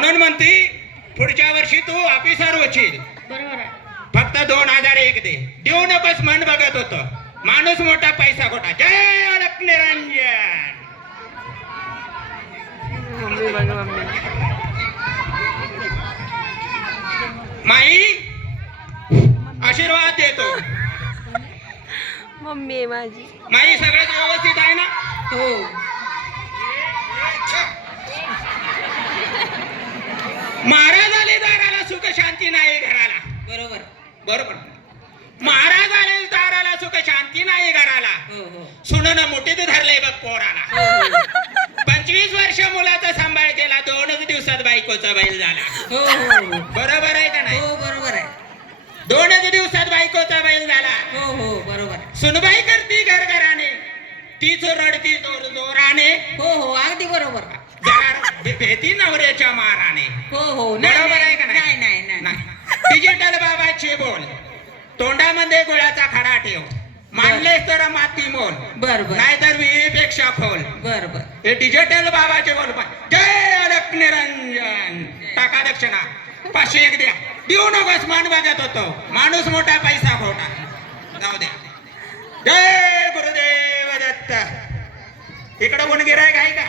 म्हणून म्हणती पुढच्या वर्षी तू ऑफिसर होशील. बरोबर आहे. फक्त 2001 दे. देऊ नकोस मन बघत होत. माणूस मोठा पैसा खोटा. जय अलक निरंजन. माई आशीर्वाद देतो. मम्मी आहे माझी. माई सगळं व्यवस्थित आहे ना? हो. महाराज आले दाराला सुख शांती नाही घराला. बरोबर बरोबर. महाराज आले दाराला सुख शांती नाही घराला. हो हो सुनन मुठीत धरले बघ पोराला. हो 25 वर्ष मुलाचा सांभाळ केला. 2च दिवसात बायकोचा बैल झाला. हो हो बरोबर आहे का नाही? हो बरोबर आहे. 2च दिवसात बायकोचा बैल झाला. हो हो बरोबर आहे. सुनबाई करती घरघराने. तीच रडती जोर जोराने. हो हो अगदी बरोबर. जरा भेटी नवऱ्याच्या माराने. हो हो बरोबर आहे का नाही नाही नाही नाही. डिजिटल बाबाचे बोल. तोंडामध्ये गुळाचा खडा ठेव. मानलेस तर माती मोल. बर बर नाहीतर विहिरीपेक्षा खोल. बर बर. हे डिजिटल बाबाचे बोल. जय अलक निरंजन. टाका दक्षिणा 501 द्या. देऊ नकोस मन बघत होतो. माणूस मोठा पैसा खोटा. जाऊ द्या. जय गुरुदेव दत्त. इकडं कोण गिरायक आहे का?